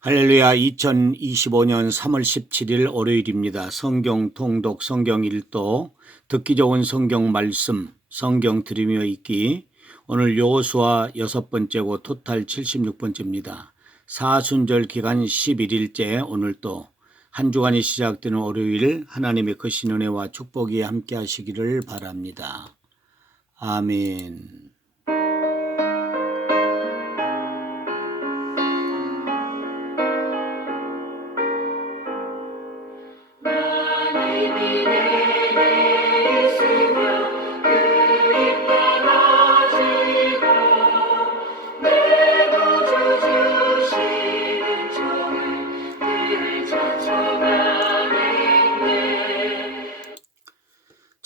할렐루야 2025년 3월 17일 월요일입니다. 성경 통독 성경 일도 듣기 좋은 성경 말씀 성경 들으며 읽기 오늘 여호수아 여섯 번째고 토탈 76번째입니다. 사순절 기간 11일째 오늘 또 한 주간이 시작되는 월요일 하나님의 크신 은혜와 축복이 함께 하시기를 바랍니다. 아멘.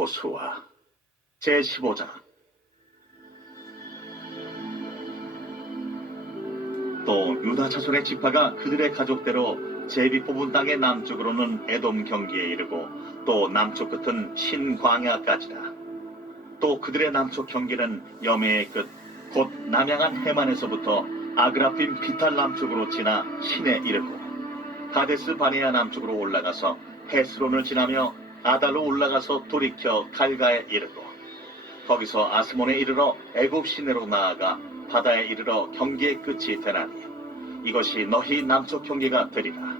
호수아 제15장. 또 유다 자손의 지파가 그들의 가족대로 제비 뽑은 땅의 남쪽으로는 에돔 경기에 이르고 또 남쪽 끝은 신광야까지라 또 그들의 남쪽 경기는 여매의 끝곧 남양한 해만에서부터 아그라핀 비탈 남쪽으로 지나 신에 이르고 가데스 바네아 남쪽으로 올라가서 헤스론을 지나며 아달로 올라가서 돌이켜 갈가에 이르고 거기서 아스몬에 이르러 애굽 시내로 나아가 바다에 이르러 경기의 끝이 되나니 이것이 너희 남쪽 경계가 되리라.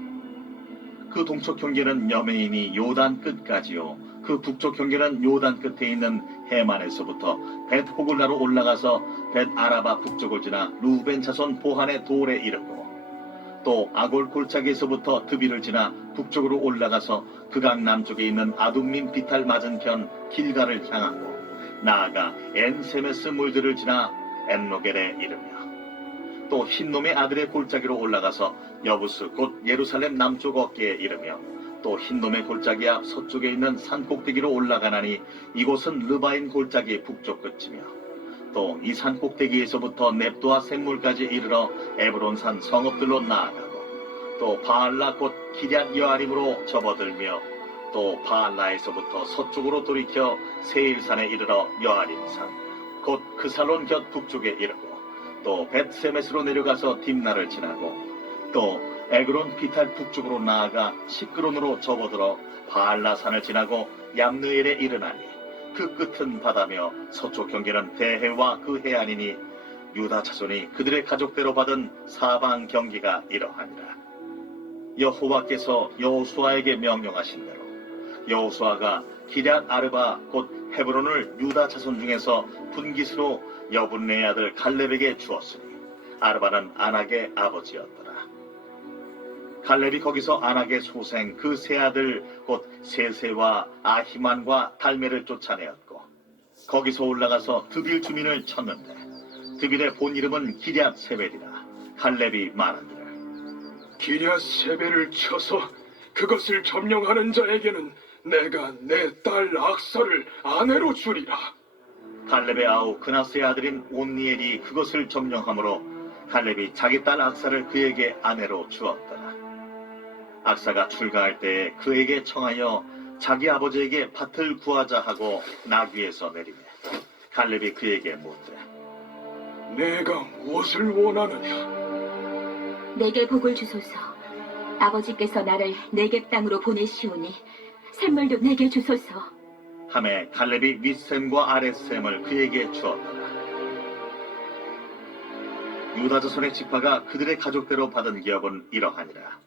그 동쪽 경계는 여메인이 요단 끝까지요. 그 북쪽 경계는 요단 끝에 있는 해만에서부터 벳 호글라로 올라가서 벳 아라바 북쪽을 지나 루벤 자손 보한의 돌에 이르고 또 아골 골짜기에서부터 드비를 지나 북쪽으로 올라가서 그강 남쪽에 있는 아둠민 비탈 맞은편 길가를 향하고 나아가 엔세메스 물들을 지나 엔로겔에 이르며 또 흰놈의 아들의 골짜기로 올라가서 여부스 곧 예루살렘 남쪽 어깨에 이르며 또 흰놈의 골짜기 앞 서쪽에 있는 산 꼭대기로 올라가나니 이곳은 르바인 골짜기 북쪽 끝이며 또이산 꼭대기에서부터 넵도와 샘물까지 이르러 에브론산 성읍들로 나아가고 또 바알라 곧 기럇 여아림으로 접어들며 또 바알라에서부터 서쪽으로 돌이켜 세일산에 이르러 여아림산 곧 그살론 곁 북쪽에 이르고 또 벳세메스로 내려가서 딥나를 지나고 또 에그론 비탈 북쪽으로 나아가 시크론으로 접어들어 바알라산을 지나고 얌느엘에 이르나니 그 끝은 바다며 서쪽 경계는 대해와 그 해안이니 유다 자손이 그들의 가족대로 받은 사방 경기가 이러하니라 여호와께서 여호수아에게 명령하신 대로. 여호수아가 기럇 아르바 곧 헤브론을 유다 자손 중에서 분깃으로 여분네 아들 갈렙에게 주었으니 아르바는 아낙의 아버지였더라. 갈렙이 거기서 아낙의 소생 그 세 아들 곧 세세와 아히만과 달메를 쫓아내었고 거기서 올라가서 드빌 주민을 쳤는데 드빌의 본 이름은 기럇 세벨이라. 갈렙이 말하기 를 기랴 세배를 쳐서 그것을 점령하는 자에게는 내가 내 딸 악사를 아내로 주리라. 갈렙의 아우 그나스의 아들인 온니엘이 그것을 점령함으로 갈렙이 자기 딸 악사를 그에게 아내로 주었더라. 악사가 출가할 때에 그에게 청하여 자기 아버지에게 밭을 구하자 하고 나귀에서 내리매 갈렙이 그에게 묻되 내가 무엇을 원하느냐? 내게 복을 주소서. 아버지께서 나를 내게 땅으로 보내시오니 샘물도 내게 주소서. 함에 갈렙이 윗샘과 아랫샘을 그에게 주었더라. 유다 자손의 지파가 그들의 가족대로 받은 기업은 이러하니라.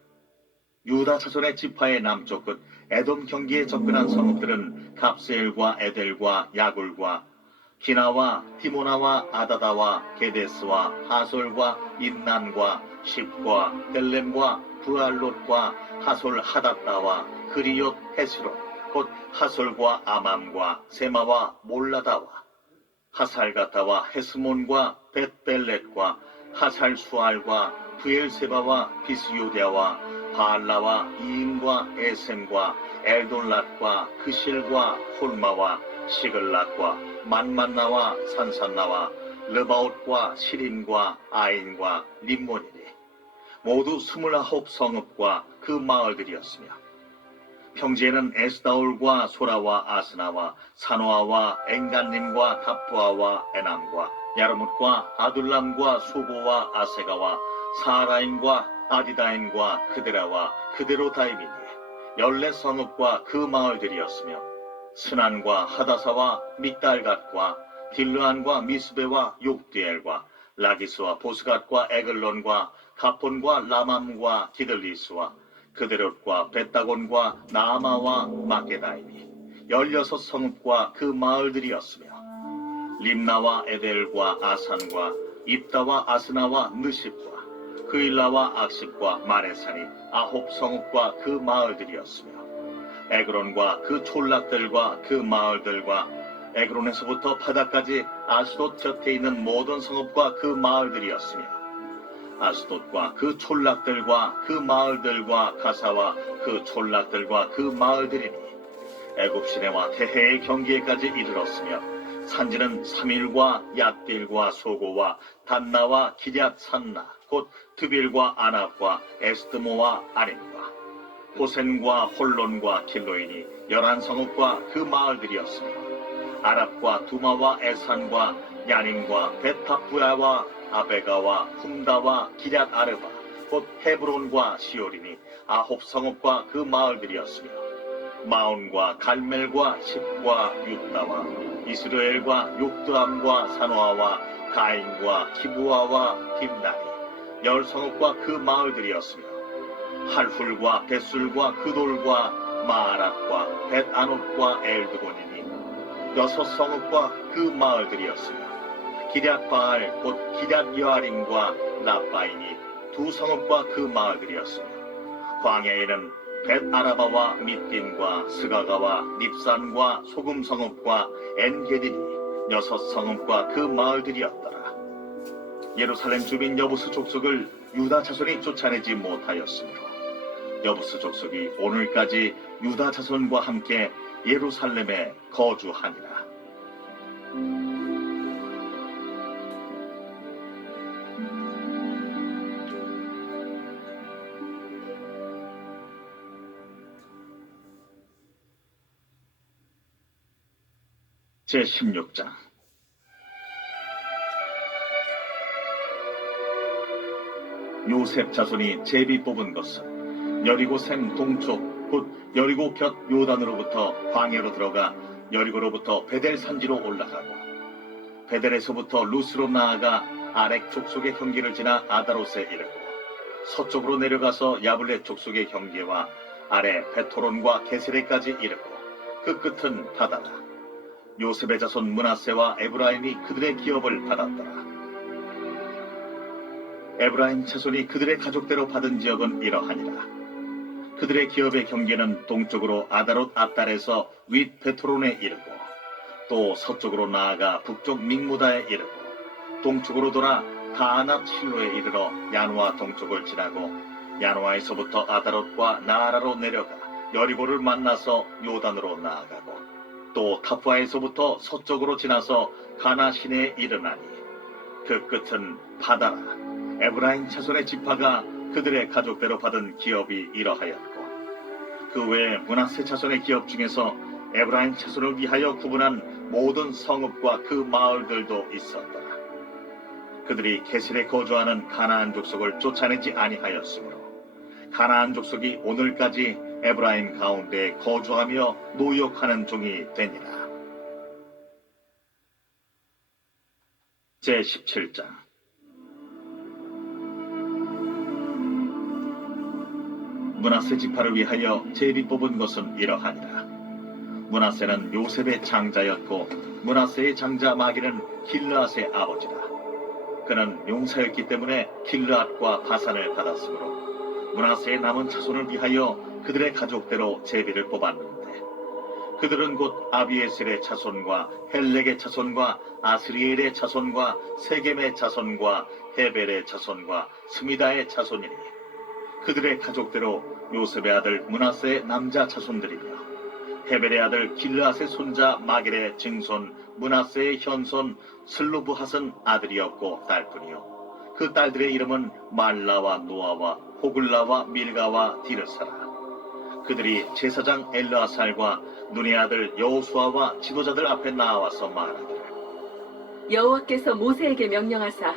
유다 자손의 지파의 남쪽 끝 에돔 경기에 접근한 성읍들은 갑세엘과 에델과 야굴과 기나와 디모나와 아다다와 게데스와 하솔과 인난과 십과 델렘과 부알롯과 하솔 하닷다와 그리옷 헤스롯 곧 하솔과 아맘과 세마와 몰라다와 하살가타와 헤스몬과 벳벨렛과 하살수알과 부엘세바와 비스요데아와 바알라와 이인과 에셈과 엘돈랏과 그실과 홀마와 시글랏과 만만나와 산산나와 르바옷과 시림과 아인과 림몬이니 모두 스물아홉 성읍과 그 마을들이었으며 평지에는 에스다올과 소라와 아스나와 사노아와 엥간님과 다푸아와 에남과 야르뭇과 아둘람과 소보와 아세가와 사라임과 아디다임과 그데라와 그데로다임이니 열네 성읍과 그 마을들이었으며 스난과 하다사와 믹달갓과 딜르안과 미스베와 욕디엘과 라기스와 보스갓과 에글론과 가폰과 라맘과 기들리스와 그데롯과 베다곤과 나아마와 마게다이니 열여섯 성읍과 그 마을들이었으며 림나와 에델과 아산과 입다와 아스나와 느십과 그일라와 악십과 마레산이 아홉 성읍과 그 마을들이었으며 에그론과 그 촌락들과 그 마을들과 에그론에서부터 바다까지 아스돗 곁에 있는 모든 성읍과 그 마을들이었으며 아스돗과 그 촌락들과 그 마을들과 가사와 그 촌락들과 그 마을들이니 애굽 시내와 대해의 경계까지 이르렀으며 산지는 삼일과 얏딜과 소고와 단나와 기럇 산나 곧 드빌과 아납과 에스드모와 아림 과 호센과 홀론과 길로인이 열한 성읍과 그 마을들이었으며 아랍과 두마와 에산과 야nim과 베타프야와 아베가와 훔다와 기럇 아르바 곧 헤브론과 시오리니 아홉 성읍과 그 마을들이었으며 마온과 갈멜과 십과 육다와 이스라엘과 욕드암과 사노아와 가인과 기부아와 딥나리 열 성읍과 그 마을들이었으며 할훌과 벳술과 그돌과 마아랏과 벳아노과 엘드곤이니 여섯 성읍과 그 마을들이었으며 기럇바알 곧 기럇 여아림과 라바인이 두 성읍과 그 마을들이었으며 광야에는 벳아라바와 밑딘과 스가가와 닙산과 소금 성읍과 엔게딘이 여섯 성읍과 그 마을들이었더라. 예루살렘 주민 여부스 족속을 유다 자손이 쫓아내지 못하였으므로 여부스 족속이 오늘까지 유다 자손과 함께 예루살렘에 거주하니라. 제 16장 요셉 자손이 제비 뽑은 것은 여리고 샘 동쪽 곧 여리고 곁 요단으로부터 광야로 들어가 여리고로부터 베델 산지로 올라가고 베델에서부터 루스로 나아가 아렉 족속의 경계를 지나 아다롯에 이르고 서쪽으로 내려가서 야블레 족속의 경계와 아래 베토론과 게세레까지 이르고 그 끝은 바다라 요셉의 자손 문하세와 에브라임이 그들의 기업을 받았더라. 에브라임 자손이 그들의 가족대로 받은 지역은 이러하니라. 그들의 기업의 경계는 동쪽으로 아다롯 앞달에서 윗 베토론에 이르고 또 서쪽으로 나아가 북쪽 믹무다에 이르고 동쪽으로 돌아 다아낫 실로에 이르러 야누아 동쪽을 지나고 야누아에서부터 아다롯과 나아라로 내려가 여리고를 만나서 요단으로 나아가고 또 타푸아에서부터 서쪽으로 지나서 가나 시내에 이르나니 그 끝은 바다라. 에브라임 자손의 지파가 그들의 가족대로 받은 기업이 이러하였고 그 외에 문하세 자손의 기업 중에서 에브라임 자손을 위하여 구분한 모든 성읍과 그 마을들도 있었더라. 그들이 게셀에 거주하는 가나안 족속을 쫓아내지 아니하였으므로 가나안 족속이 오늘까지 에브라임 가운데 거주하며 노역하는 종이 되니라. 제 17장 문하세 지파를 위하여 제비 뽑은 것은 이러하니라. 문하세는 요셉의 장자였고 문하세의 장자 마기는 길르앗의 아버지라. 그는 용사였기 때문에 길르앗과 바산을 받았으므로 문하세의 남은 자손을 위하여 그들의 가족대로 제비를 뽑았는데 그들은 곧 아비에셀의 자손과 헬렉의 자손과 아스리엘의 자손과 세겜의 자손과 헤벨의 자손과 스미다의 자손이니 그들의 가족대로 요셉의 아들 문하세의 남자 자손들이며 헤벨의 아들 길르앗의 손자 마겔의 증손 문하세의 현손 슬루브핫은 아들이었고 딸뿐이요. 그 딸들의 이름은 말라와 노아와 호글라와 밀가와 디르사라. 그들이 제사장 엘르아살과 눈의 아들 여호수아와 지도자들 앞에 나와서 말하기를. 여호와께서 모세에게 명령하사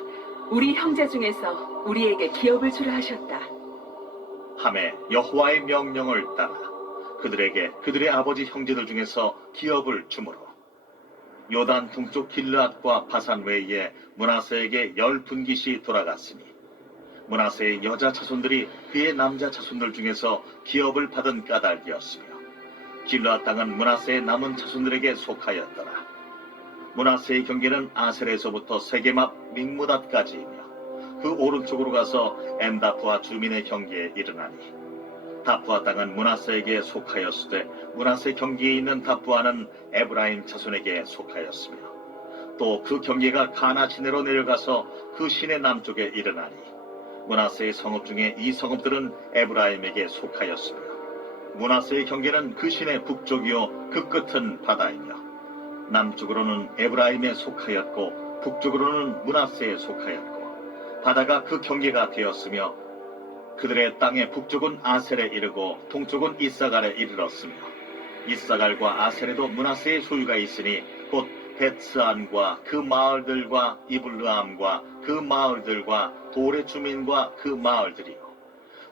우리 형제 중에서 우리에게 기업을 주라 하셨다. 함에 여호와의 명령을 따라 그들에게 그들의 아버지 형제들 중에서 기업을 주므로 요단 동쪽 길르앗과 바산 외에 문하세에게 열 분깃이 돌아갔으니 문하세의 여자 자손들이 그의 남자 자손들 중에서 기업을 받은 까닭이었으며 길르앗 땅은 문하세의 남은 자손들에게 속하였더라. 문하세의 경계는 아셀에서부터 세겜 앞 믹무닷까지이며 그 오른쪽으로 가서 엔다프와 주민의 경계에 이르나니. 다프아 땅은 문하세에게 속하였으되 문하세 경계에 있는 다프아는 에브라임 자손에게 속하였으며 또 그 경계가 가나 시내로 내려가서 그 시내 남쪽에 이르나니. 문하세의 성읍 중에 이 성읍들은 에브라임에게 속하였으며 문하세의 경계는 그 시내 북쪽이요 그 끝은 바다이며 남쪽으로는 에브라임에 속하였고 북쪽으로는 문하세에 속하였고 바다가 그 경계가 되었으며 그들의 땅의 북쪽은 아셀에 이르고 동쪽은 이사갈에 이르렀으며 이사갈과 아셀에도 문하세의 소유가 있으니 곧 베츠안과 그 마을들과 이블르암과 그 마을들과 돌의 주민과 그 마을들이요.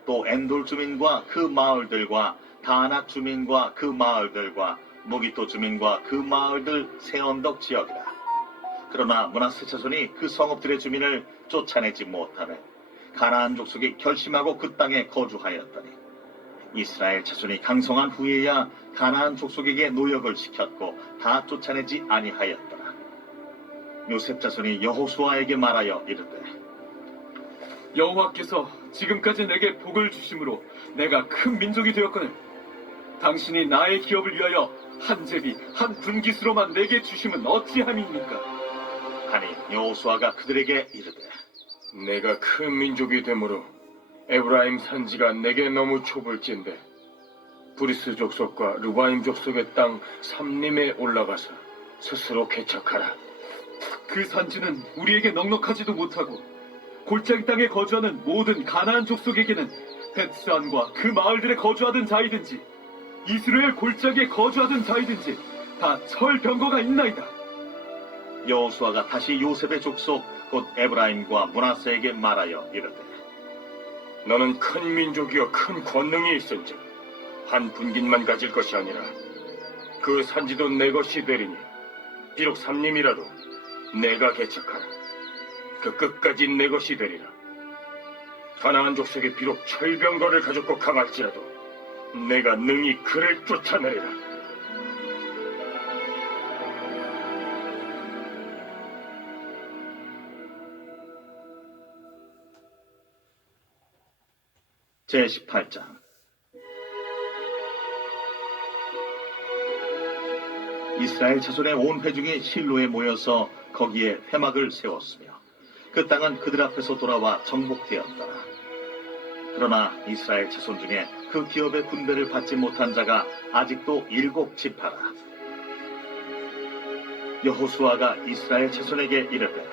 또 엔돌 주민과 그 마을들과 다낙 주민과 그 마을들과 무기토 주민과 그 마을들 세언덕 지역이라 그러나 문하세 자손이 그 성읍들의 주민을 쫓아내지 못하며 가나안 족속이 결심하고 그 땅에 거주하였더니 이스라엘 자손이 강성한 후에야 가나안 족속에게 노역을 시켰고 다 쫓아내지 아니하였더라. 요셉 자손이 여호수아에게 말하여 이르되 여호와께서 지금까지 내게 복을 주심으로 내가 큰 민족이 되었거늘 당신이 나의 기업을 위하여 한 제비 한 분깃으로만 내게 주심은 어찌함입니까? 하니 여호수아가 그들에게 이르되 내가 큰 민족이 되므로 에브라임 산지가 내게 너무 좁을진데 브리스 족속과 르바임 족속의 땅 삼림에 올라가서 스스로 개척하라. 그 산지는 우리에게 넉넉하지도 못하고 골짜기 땅에 거주하는 모든 가나안 족속에게는 베트스안과 그 마을들에 거주하던 자이든지 이스라엘 골짜기에 거주하던 자이든지 다 철병거가 있나이다. 여호수아가 다시 요셉의 족속 곧 에브라임과 문하세에게 말하여 이르되 너는 큰 민족이여 큰 권능이 있은즉 한 분깃만 가질 것이 아니라 그 산지도 내 것이 되리니 비록 삼림이라도 내가 개척하라. 그 끝까지 내 것이 되리라. 가나안 족속이 비록 철병거를 가졌고 강할지라도 내가 능히 그를 쫓아내리라. 제 18장 이스라엘 자손의 온 회중이 실로에 모여서 거기에 회막을 세웠으며 그 땅은 그들 앞에서 돌아와 정복되었더라. 그러나 이스라엘 자손 중에 그 기업의 분배를 받지 못한 자가 아직도 일곱 지파라. 여호수아가 이스라엘 자손에게 이르되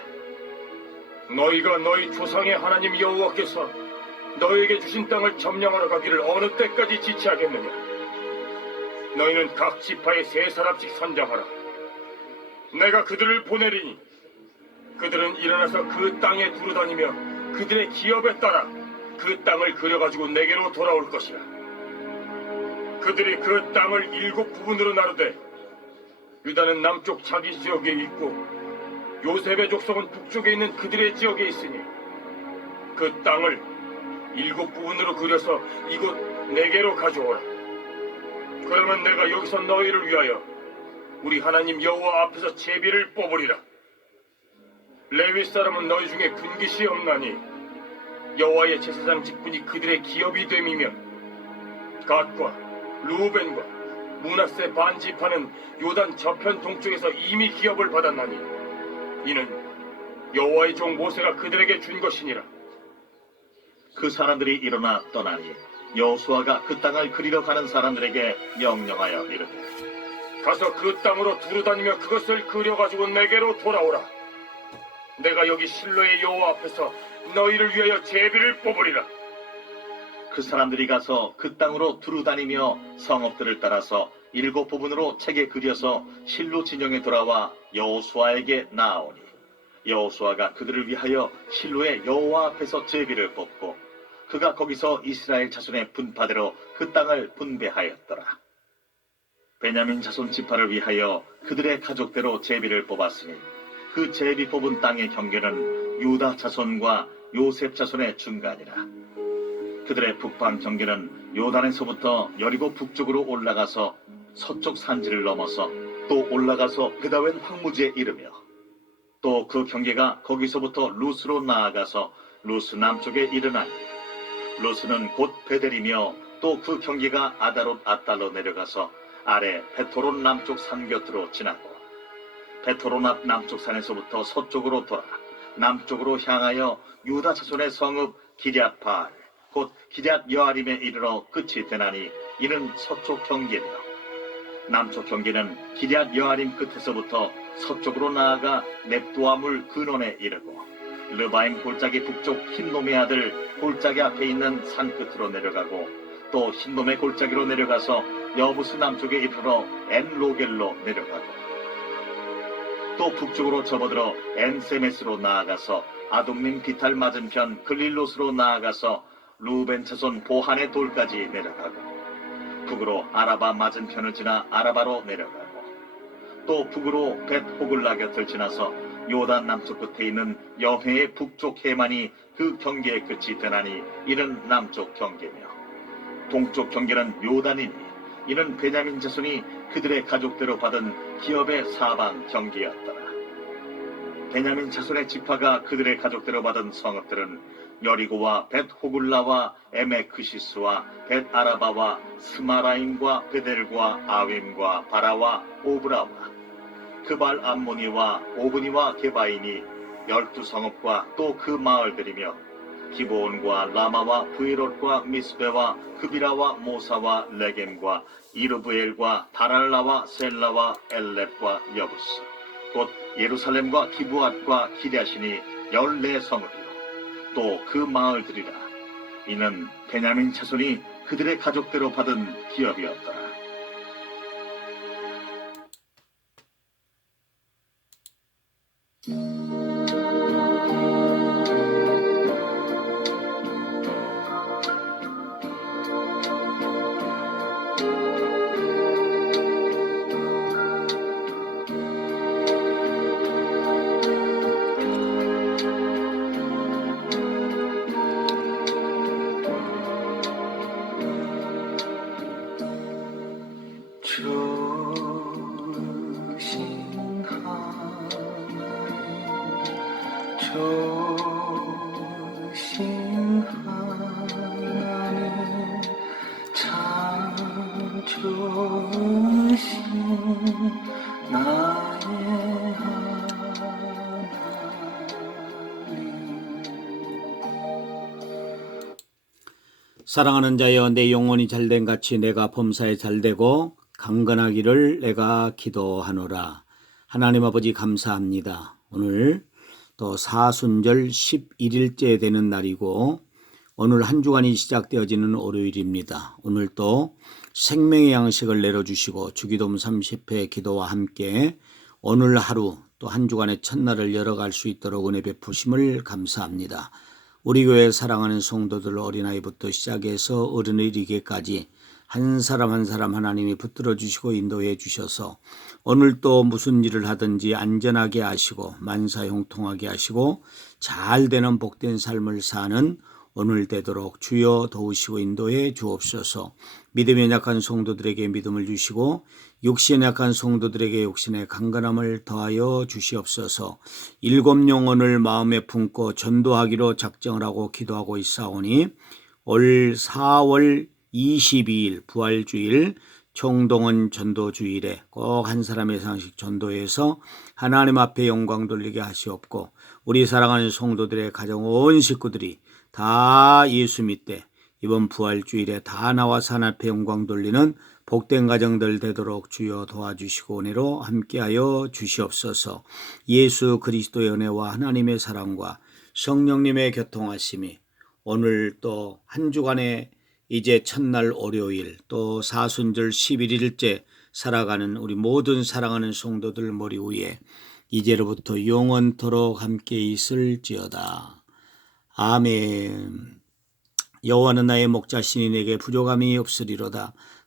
너희가 너희 조상의 하나님 여호와께서 너희에게 주신 땅을 점령하러 가기를 어느 때까지 지체하겠느냐? 너희는 각 지파에 세 사람씩 선정하라. 내가 그들을 보내리니 그들은 일어나서 그 땅에 두루다니며 그들의 기업에 따라 그 땅을 그려가지고 내게로 돌아올 것이라. 그들이 그 땅을 일곱 부분으로 나누되 유다는 남쪽 자기 지역에 있고 요셉의 족속은 북쪽에 있는 그들의 지역에 있으니 그 땅을 일곱 부분으로 그려서 이곳 내게로 가져오라. 그러면 내가 여기서 너희를 위하여 우리 하나님 여호와 앞에서 제비를 뽑으리라. 레위 사람은 너희 중에 분깃이 없나니 여호와의 제사장 직분이 그들의 기업이 됨이며 갓과 루벤과 문하세 반지파는 요단 저편 동쪽에서 이미 기업을 받았나니 이는 여호와의 종 모세가 그들에게 준 것이니라. 그 사람들이 일어나 떠나니 여호수아가 그 땅을 그리러 가는 사람들에게 명령하여 이르되 가서 그 땅으로 두루다니며 그것을 그려가지고 내게로 돌아오라. 내가 여기 실로의 여호와 앞에서 너희를 위하여 제비를 뽑으리라. 그 사람들이 가서 그 땅으로 두루다니며 성읍들을 따라서 일곱 부분으로 책에 그려서 실로 진영에 돌아와 여호수아에게 나아오니 여호수아가 그들을 위하여 실로의 여호와 앞에서 제비를 뽑고 그가 거기서 이스라엘 자손의 분파대로 그 땅을 분배하였더라. 베냐민 자손 지파를 위하여 그들의 가족대로 제비를 뽑았으니 그 제비 뽑은 땅의 경계는 유다 자손과 요셉 자손의 중간이라. 그들의 북방 경계는 요단에서부터 여리고 북쪽으로 올라가서 서쪽 산지를 넘어서 또 올라가서 베다웬 황무지에 이르며 또 그 경계가 거기서부터 루스로 나아가서 루스 남쪽에 이르나니 루스는 곧 베델이며 또 그 경계가 아다롯 아달로 내려가서 아래 베토론 남쪽 산 곁으로 지나고 베토론 앞 남쪽 산에서부터 서쪽으로 돌아 남쪽으로 향하여 유다 자손의 성읍 기랴파알 곧 기랴 여아림에 이르러 끝이 되나니 이는 서쪽 경계며 남쪽 경계는 기랴 여아림 끝에서부터 서쪽으로 나아가 넵도아물 근원에 이르고 르바임 골짜기 북쪽 흰놈의 아들 골짜기 앞에 있는 산 끝으로 내려가고 또 흰놈의 골짜기로 내려가서 여부스 남쪽에 이르러 엔로겔로 내려가고 또 북쪽으로 접어들어 엔세메스로 나아가서 아동님 비탈 맞은편 글릴롯으로 나아가서 루벤 차손 보한의 돌까지 내려가고 북으로 아라바 맞은편을 지나 아라바로 내려가고 또 북으로 벳 호글라 곁을 지나서 요단 남쪽 끝에 있는 여해의 북쪽 해만이 그 경계의 끝이 되나니 이는 남쪽 경계며 동쪽 경계는 요단이니 이는 베냐민 자손이 그들의 가족대로 받은 기업의 사방 경계였더라. 베냐민 자손의 지파가 그들의 가족대로 받은 성읍들은 여리고와 벳 호굴라와 에메크시스와 벳 아라바와 스마라임과 베델과 아윈과 바라와 오브라와 그발 암모니와 오브니와 게바인이 열두 성읍과 또 그 마을들이며 기브온과 라마와 부이롯과 미스베와 그비라와 모사와 레겜과 이르브엘과 다랄라와 셀라와 엘렙과 여부스 곧 예루살렘과 기브앗과 기랴신이 열네 성읍이요 또 그 마을들이라. 이는 베냐민 자손이 그들의 가족대로 받은 기업이었더라. 주 사랑하는 자여 내 영혼이 잘된 같이 내가 범사에 잘되고 강건하기를 내가 기도하노라. 하나님 아버지 감사합니다. 오늘 또 사순절 11일째 되는 날이고 오늘 한 주간이 시작되어지는 월요일입니다. 오늘 또 생명의 양식을 내려주시고 주기도문 30회 기도와 함께 오늘 하루 또 한 주간의 첫날을 열어갈 수 있도록 은혜 베푸심을 감사합니다. 우리 교회 사랑하는 성도들 어린아이부터 시작해서 어른에 이르기까지 한 사람 한 사람 하나님이 붙들어 주시고 인도해 주셔서 오늘 또 무슨 일을 하든지 안전하게 하시고 만사 형통하게 하시고 잘 되는 복된 삶을 사는 오늘 되도록 주여 도우시고 인도해 주옵소서. 믿음에 약한 성도들에게 믿음을 주시고 육신에 약한 성도들에게 육신의 강건함을 더하여 주시옵소서. 일곱 영혼을 마음에 품고 전도하기로 작정을 하고 기도하고 있사오니 올 4월 22일 부활주일 총동원 전도주일에 꼭 한 사람의 상식 전도해서 하나님 앞에 영광 돌리게 하시옵고 우리 사랑하는 성도들의 가정 온 식구들이 다 예수 믿되 이번 부활주일에 다 나와서 하나님 앞에 영광 돌리는 복된 가정들 되도록 주여 도와주시고 은혜로 함께하여 주시옵소서 예수 그리스도의 은혜와 하나님의 사랑과 성령님의 교통하심이 오늘 또 한 주간의 이제 첫날 월요일 또 사순절 11일째 살아가는 우리 모든 사랑하는 성도들 머리 위에 이제로부터 영원토록 함께 있을지어다. 아멘. 여호와는 나의 목자시니 내게 부족함이 없으리로다.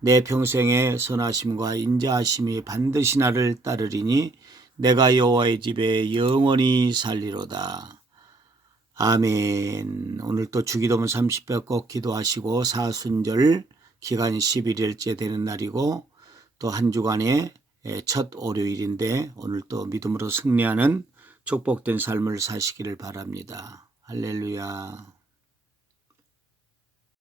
내 평생의 선하심과 인자하심이 반드시 나를 따르리니 내가 여호와의 집에 영원히 살리로다. 아멘. 오늘 또 주기도문 30배 꼭 기도하시고 사순절 기간 11일째 되는 날이고 또 한 주간의 첫 월요일인데 오늘 또 믿음으로 승리하는 축복된 삶을 사시기를 바랍니다. 할렐루야.